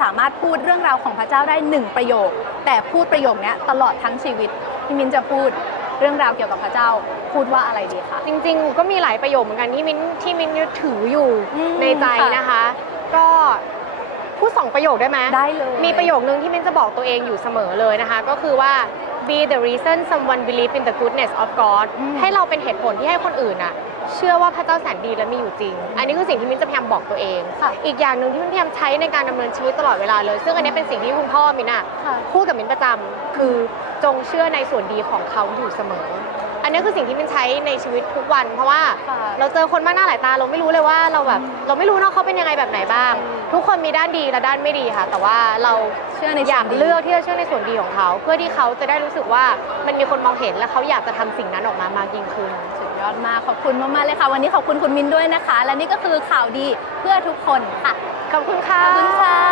สามารถพูดเรื่องราวของพระเจ้าได้หนึ่งประโยค แต่พูดประโยคเนี้ยตลอดทั้งชีวิตพี่มิ้นจะพูดเรื่องราวเกี่ยวกับพระเจ้าพูดว่าอะไรดีคะจริงๆ ก็มีหลายประโยคเหมือนกันที่มิ้นที่มิ้นยึดถืออยู่อืมในใจค่ะนะคะ ก็พูดสองประโยคได้ไหมได้เลยมีประโยคนึงที่มิ้นจะบอกตัวเองอยู่เสมอเลยนะคะ ก็คือว่า be the reason someone believe in the goodness of God อืมให้เราเป็นเหตุผลที่ให้คนอื่นอะเชื่อว่าพระเจ้าแสนดีและมีอยู่จริง อันนี้คือสิ่งที่มิ้นจะพยายามบอกตัวเองค่ะอีกอย่างหนึ่งที่มิ้นพยายามใช้ในการดำเนินชีวิตตลอดเวลาเลย ซึ่งอันนี้เป็นสิ่งที่คุณพ่อมิ้นอะค่ะพูดกับมิ้นประจำคือจงเชื่อในส่วนดีของเขาอยู่เสมอ อันนี้คือสิ่งที่มิ้นใช้ในชีวิตทุกวัน เพราะว่าค่ะเราเจอคนมากหน้าหลายตาเราไม่รู้เลยว่าเราแบบเราไม่รู้เนาะเขาเป็นยังไงแบบไหนบ้างใช่ทุกคนมีด้านดีและด้านไม่ดีค่ะ แต่ว่าเราเชื่อในอยากส่วนดีเลือกที่จะเชื่อในส่วนดีของเขา เพื่อที่เขาจะได้รู้สึกว่ามันมีคนมองเห็นและเขาอยากจะทำสิ่งนั้นออกมามากยิ่งขึ้น สุดยอดมากขอบคุณมากๆเลยค่ะ วันนี้ขอบคุณคุณมินด้วยนะคะ และนี่ก็คือข่าวดีเพื่อทุกคนค่ะ ขอบคุณค่ะ ขอบคุณค่ะ